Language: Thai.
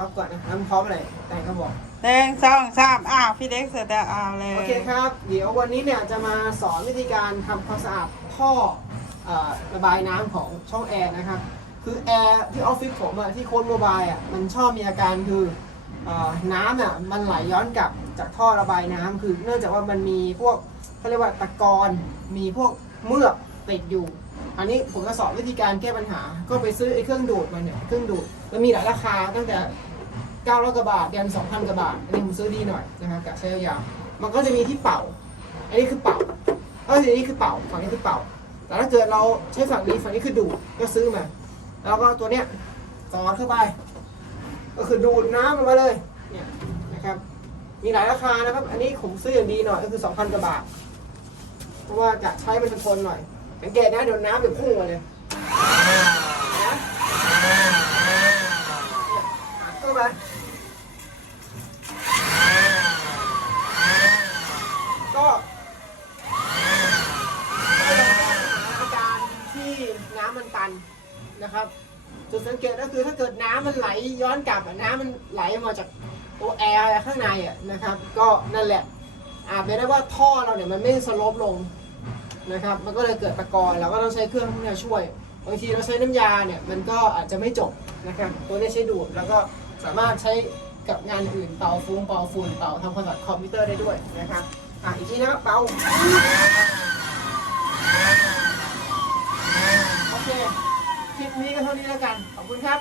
พักก่อนนะน้ำพร้อมอะไรแต่งก็บอกหนึ่งสองสามอ้าวพี่เล็กเสร็จแล้วอ้าวเลยโอเคครับ เดี๋ยววันนี้เนี่ยจะมาสอนวิธีการทำความสะอาดท่อเอ่อระบายน้ำของช่องแอร์นะครับ คือแอร์ที่ออฟฟิศผมอะที่โค้ดโมบายอะมันชอบมีอาการคือเอ่อน้ำอะมันไหลย้อนกลับจากท่อระบายน้ำคือ เนื่องจากว่ามันมีพวกเขาเรียกว่าตะกอนมีพวกเมือก ติดอยู่ อันนี้ผมจะสอนวิธีการแก้ปัญหา ก็ไปซื้อไอ้เครื่องดูดมาเนี่ยเครื่องดูดมันมีหลายราคาตั้งแต่900กว่าบาทยัน2,000กว่าบาท อันนี้ผมซื้อดีหน่อยนะครับกะใช้ยาวมันก็จะมีที่เป่า อันนี้คือเป่าก็ออันนี้คือเป่าฝั่งนี้คือเป่า แต่ถ้าเกิดเราใช้ฝั่งนี้ฝั่งนี้คือดูดก็ซื้อมา แล้วก็ตัวเนี้ยสอดเข้าไป ก็คือดูดน้ำออกมาเลยเนี่ยนะครับมีหลายราคานะครับ อันนี้ผมซื้ออย่างดีหน่อยก็คือ 2,000กว่าบาท เพราะว่ากะใช้มันทนหน่อย สังเกตนะเดี๋ยวน้ำเดี๋ยวพุ่งมาเลยนะเนี่ยอัดเข้าไปก็ก็จะแก้ปัญหาอาการที่น้ำมันตันนะครับจุดสังเกตก็คือถ้าเกิดน้ำมันไหลย้อนกลับน้ำมันไหลมาจากตัวแอร์ข้างในอะนะครับ ก็นั่นแหละอาจเป็นได้ว่าท่อเราเนี่ยมันไม่สลปลง นะครับ มันก็เลยเกิดตะกอนเราก็ต้องใช้เครื่องพวกนี้ช่วย บางทีเราใช้น้ำยาเนี่ยมันก็อาจจะไม่จบนะครับ ตัวนี้ใช้ดูดแล้วก็สามารถใช้กับงานอื่นเป่าฟุ้งเป่าฝุ่นเป่าทำความสะอาดคอมพิวเตอร์ได้ด้วยนะครับอะอีกทีนะครับเป่าโอเคคลิปนี้ก็เท่านี้แล้วกัน ขอบคุณครับ